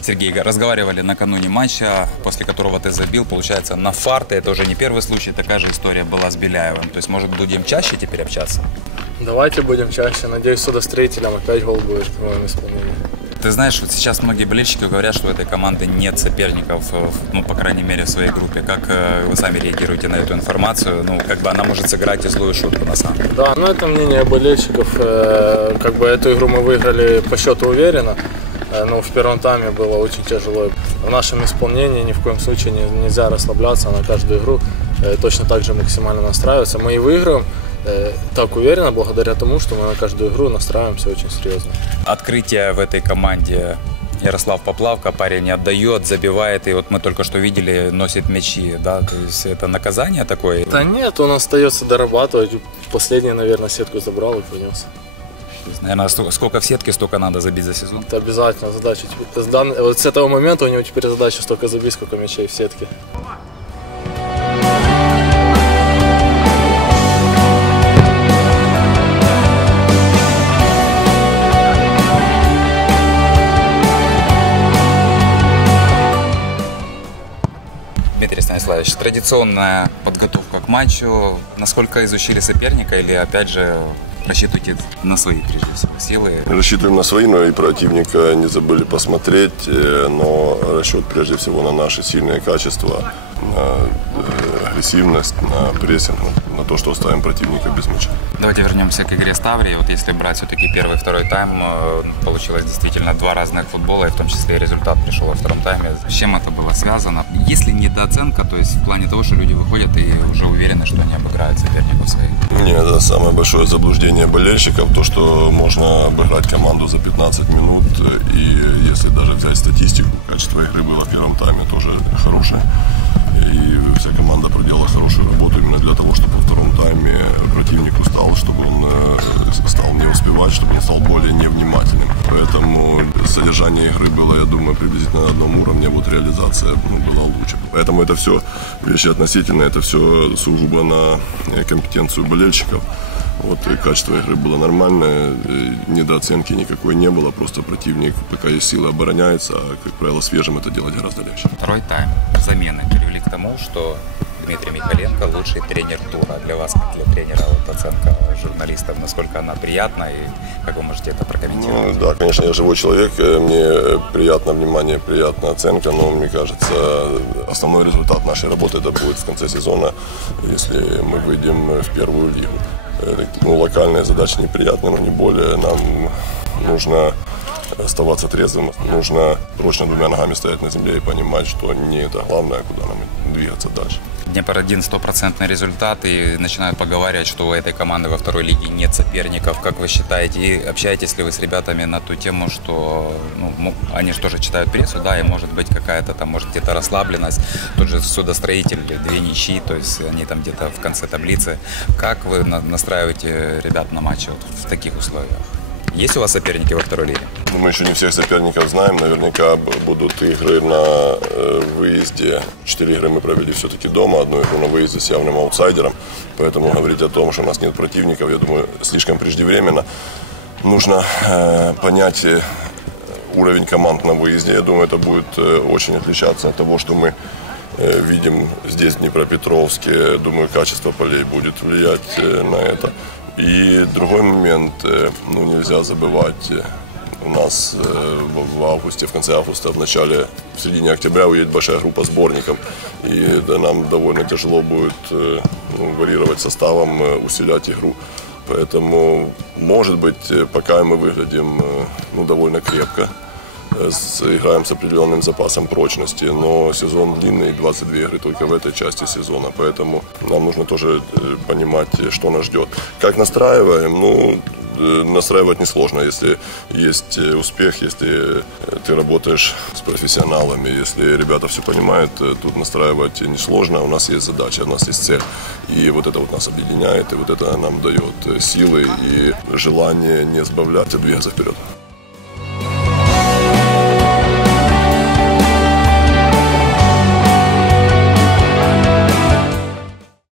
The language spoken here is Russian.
Сергей, разговаривали накануне матча, после которого ты забил, получается, на фарты. Это уже не первый случай, такая же история была с Беляевым. То есть, может, будем чаще теперь общаться? Давайте будем чаще. Надеюсь, судостроителям опять гол будет в моем исполнении. Ты знаешь, вот сейчас многие болельщики говорят, что у этой команды нет соперников, э, ну, по крайней мере, в своей группе. Как э, вы сами реагируете на эту информацию? Ну, как бы она может сыграть и злую шутку на самом деле. Да, ну это мнение болельщиков. Э, Как бы эту игру мы выиграли по счету уверенно. Э, Но в первом тайме было очень тяжело. В нашем исполнении ни в коем случае не- нельзя расслабляться на каждую игру. Э, Точно так же максимально настраиваться. Мы и выиграем э, так уверенно, благодаря тому, что мы на каждую игру настраиваемся очень серьезно. Открытие в этой команде Ярослав Поплавка, парень отдает, забивает, и вот мы только что видели, носит мячи, да, то есть это наказание такое? Да нет, он остается дорабатывать. Последний, наверное, сетку забрал и принес. Наверное, сто- сколько в сетке, столько надо забить за сезон. Это обязательно задача. Дан- Вот с этого момента у него теперь задача столько забить, сколько мячей в сетке. Дмитрий Станиславович, традиционная подготовка к матчу. Насколько изучили соперника или, опять же, рассчитываете на свои, прежде всего, силы? Рассчитываем на свои, но и противника не забыли посмотреть. э, Но расчет прежде всего на наши сильные качества, на э, агрессивность, на прессинг, на то, что оставим противника без мяча. Давайте вернемся к игре с Таврией. Вот если брать все-таки первый и второй тайм, э, получилось действительно два разных футбола, и в том числе и результат пришел во втором тайме. С чем это было связано? Если недооценка, то есть в плане того, что люди выходят и уже уверены, что они обыграют соперников своих. Не, это самое большое заблуждение болельщиков, то, что можно обыграть команду за 15 минут, и если даже взять статистику, качество игры было в первом тайме тоже хорошее, содержание игры было, я думаю, приблизительно на одном уровне, вот реализация ну, была лучше. Поэтому это все вещи относительные, это все сугубо на э, компетенцию болельщиков. Вот и качество игры было нормальное, недооценки никакой не было, просто противник, пока есть силы, обороняется, а, как правило, свежим это делать гораздо легче. Второй тайм. Замены привели к тому, что Дмитрий Михаленко лучший тренер тура. Для вас, как для тренера, вот оценка журналистов, насколько она приятна и как вы можете это прокомментировать? Ну, да, конечно, я живой человек, э, мне приятно внимание, приятная оценка, но мне кажется, основной результат нашей работы это будет в конце сезона, если мы выйдем в первую лигу. Э, Ну, локальные задачи неприятные, но не более. Нам нужно оставаться трезвым, нужно прочно двумя ногами стоять на земле и понимать, что не это главное, куда нам двигаться дальше. Днепр один стопроцентный результат и начинают поговаривать, что у этой команды во второй лиге нет соперников. Как вы считаете, и общаетесь ли вы с ребятами на ту тему, что ну, они же тоже читают прессу, да, и может быть какая-то там, может где-то расслабленность. Тот же судостроитель, две ничьи, то есть они там где-то в конце таблицы. Как вы на- настраиваете ребят на матчи вот в таких условиях? Есть у вас соперники во второй лиге? Ну, мы еще не всех соперников знаем. Наверняка будут игры на э, выезде. Четыре игры мы провели все-таки дома, одну игру на выезде с явным аутсайдером. Поэтому говорить о том, что у нас нет противников, я думаю, слишком преждевременно. Нужно э, понять э, уровень команд на выезде. Я думаю, это будет э, очень отличаться от того, что мы э, видим здесь, в Днепропетровске. Думаю, качество полей будет влиять э, на это. И другой момент, ну, нельзя забывать, у нас в- августе, в конце августа, в начале, в середине октября уедет большая группа сборников. И нам довольно тяжело будет ну, варьировать составом, усилять игру. Поэтому, может быть, пока мы выглядим э, ну, довольно крепко, играем с определенным запасом прочности, но сезон длинный, 22 игры только в этой части сезона, поэтому нам нужно тоже э, понимать, что нас ждет. Как настраиваем? Ну, э, настраивать несложно, если есть э, успех, если ты работаешь с профессионалами, если ребята все понимают, тут настраивать несложно, у нас есть задача, у нас есть цель. И вот это вот нас объединяет, и вот это нам дает силы и желание не сбавлять, а двигаться вперед.